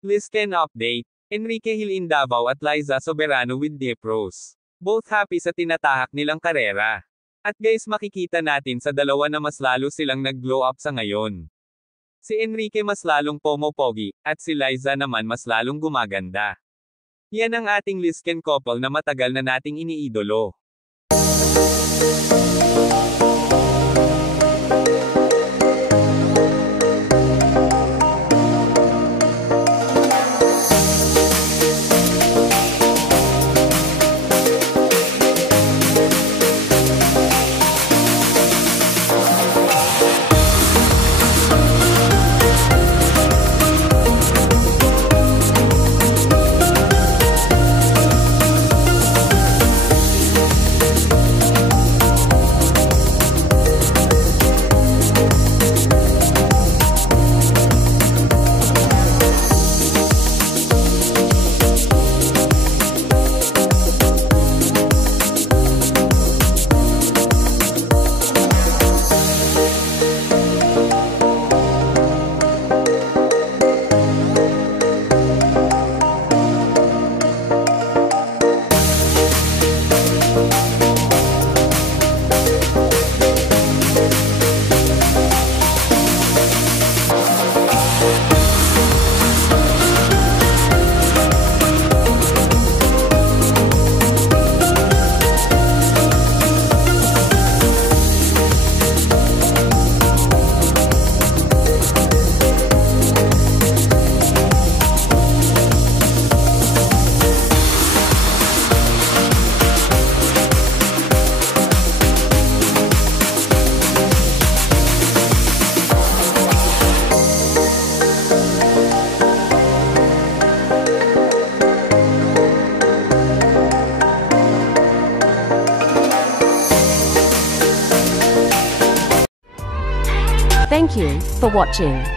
Lisken update. Enrique Gil in Davao at Liza Soberano with Dipros. Both happy sa tinatahak nilang karera. At guys, makikita natin sa dalawa na mas lalo silang nag-glow up sa ngayon. Si Enrique mas lalong pomo-pogi, at si Liza naman mas lalong gumaganda. Yan ang ating Lisken couple na matagal na nating iniidolo. Thank you for watching.